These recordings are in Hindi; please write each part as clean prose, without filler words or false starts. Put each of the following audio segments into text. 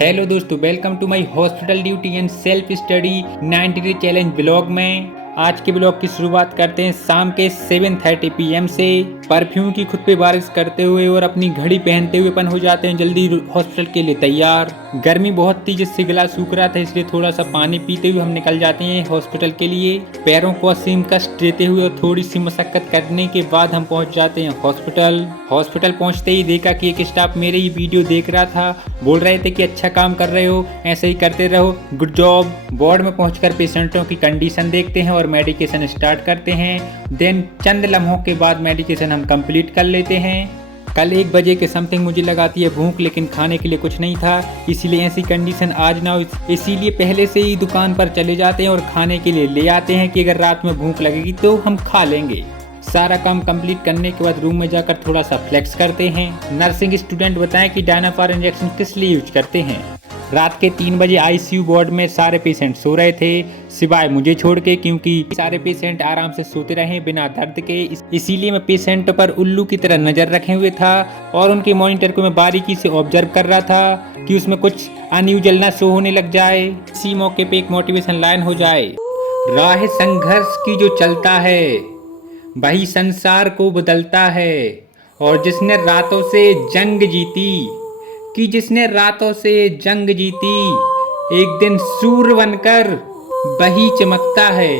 हेलो दोस्तों, welcome to my hospital duty and self study 90 day challenge blog में। आज के ब्लॉग की शुरुआत करते हैं शाम के 7:30 PM से। परफ्यूम की खुद पे बारिश करते हुए और अपनी घड़ी पहनते हुए अपन हो जाते हैं जल्दी हॉस्पिटल के लिए तैयार। गर्मी बहुत थी जिससे गला सूख रहा था, इसलिए थोड़ा सा पानी पीते हुए हम निकल जाते हैं हॉस्पिटल के लिए। पैरों को असीम कष्ट देते हुए और थोड़ी सी मशक्कत करने के बाद हम पहुंच जाते हैं हॉस्पिटल। हॉस्पिटल पहुंचते ही देखा कि एक स्टाफ मेरे ही वीडियो देख रहा था। बोल रहे थे कि अच्छा काम कर रहे हो, ऐसे ही करते रहो, गुड जॉब। वार्ड में पहुंचकर पेशेंटों की कंडीशन देखते हैं और मेडिकेशन स्टार्ट करते हैं। देन चंद लम्हों के बाद मेडिकेशन हम कंप्लीट कर लेते हैं। कल 1 बजे के समथिंग मुझे लगाती है भूख, लेकिन खाने के लिए कुछ नहीं था, इसीलिए ऐसी कंडीशन आज ना हो, इसीलिए पहले से ही दुकान पर चले जाते हैं और खाने के लिए ले आते हैं कि अगर रात में भूख लगेगी तो हम खा लेंगे। सारा काम कंप्लीट करने के बाद रूम में जाकर थोड़ा सा फ्लेक्स करते हैं। नर्सिंग स्टूडेंट बताएं कि डायनाफार इंजेक्शन किस लिए यूज करते हैं। रात के 3 बजे ICU वार्ड में सारे पेशेंट सो रहे थे, सिवाय मुझे छोड़ के, क्योंकि सारे पेशेंट आराम से सोते रहे बिना दर्द के। इसीलिए मैं पेशेंट पर उल्लू की तरह नजर रखे हुए था और उनके मॉनिटर को मैं बारीकी से ऑब्जर्व कर रहा था कि उसमें कुछ अनयूजुअल ना शो होने लग जाए। इसी मौके पे एक मोटिवेशन लाइन हो जाए, राह संघर्ष की जो चलता है वही संसार को बदलता है। और जिसने रातों से जंग जीती, कि जिसने रातों से जंग जीती, एक दिन सूर्य बनकर वही चमकता है।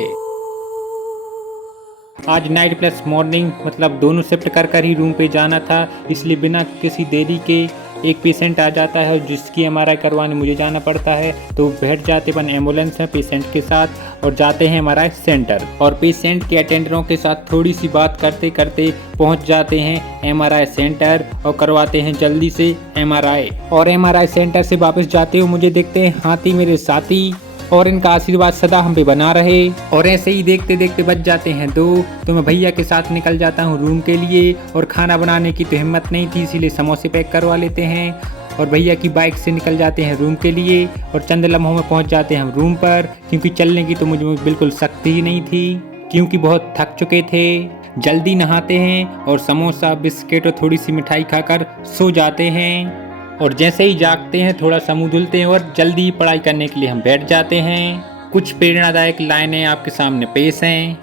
आज नाइट प्लस मॉर्निंग मतलब दोनों शिफ्ट कर ही रूम पे जाना था, इसलिए बिना किसी देरी के एक पेशेंट आ जाता है जिसकी MRI करवाने मुझे जाना पड़ता है। तो बैठ जाते अपन एम्बुलेंस में पेशेंट के साथ और जाते हैं MRI सेंटर, और पेशेंट के अटेंडरों के साथ थोड़ी सी बात करते करते पहुंच जाते हैं MRI सेंटर और करवाते हैं जल्दी से MRI। और MRI सेंटर से वापस जाते हुए मुझे देखते हैं हाथी मेरे साथी, और इनका आशीर्वाद सदा हम पे बना रहे। और ऐसे ही देखते देखते बच जाते हैं 2, तो मैं भैया के साथ निकल जाता हूँ रूम के लिए। और खाना बनाने की तो हिम्मत नहीं थी, इसीलिए समोसे पैक करवा लेते हैं और भैया की बाइक से निकल जाते हैं रूम के लिए। और चंद लम्हों में पहुँच जाते हैं हम रूम पर, क्योंकि चलने की तो मुझे बिल्कुल शक्ति ही नहीं थी, क्योंकि बहुत थक चुके थे। जल्दी नहाते हैं और समोसा बिस्किट और थोड़ी सी मिठाई खाकर सो जाते हैं। और जैसे ही जागते हैं थोड़ा सा मुँह धुलते हैं और जल्दी पढ़ाई करने के लिए हम बैठ जाते हैं। कुछ प्रेरणादायक लाइनें आपके सामने पेश हैं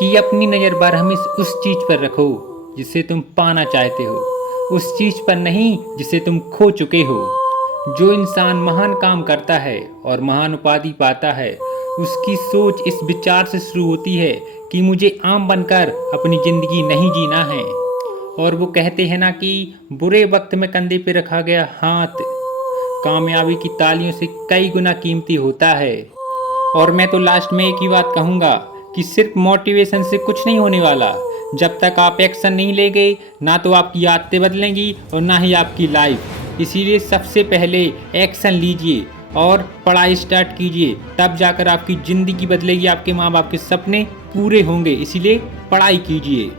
कि अपनी नज़र बार हमेशा उस चीज़ पर रखो जिसे तुम पाना चाहते हो, उस चीज़ पर नहीं जिसे तुम खो चुके हो। जो इंसान महान काम करता है और महान उपाधि पाता है, उसकी सोच इस विचार से शुरू होती है कि मुझे आम बनकर अपनी ज़िंदगी नहीं जीना है। और वो कहते हैं ना कि बुरे वक्त में कंधे पे रखा गया हाथ कामयाबी की तालियों से कई गुना कीमती होता है। और मैं तो लास्ट में एक ही बात कहूँगा कि सिर्फ मोटिवेशन से कुछ नहीं होने वाला। जब तक आप एक्शन नहीं लेंगे, ना तो आपकी आदतें बदलेंगी और ना ही आपकी लाइफ। इसीलिए सबसे पहले एक्शन लीजिए और पढ़ाई स्टार्ट कीजिए, तब जाकर आपकी ज़िंदगी बदलेगी, आपके माँ बाप के सपने पूरे होंगे। इसीलिए पढ़ाई कीजिए।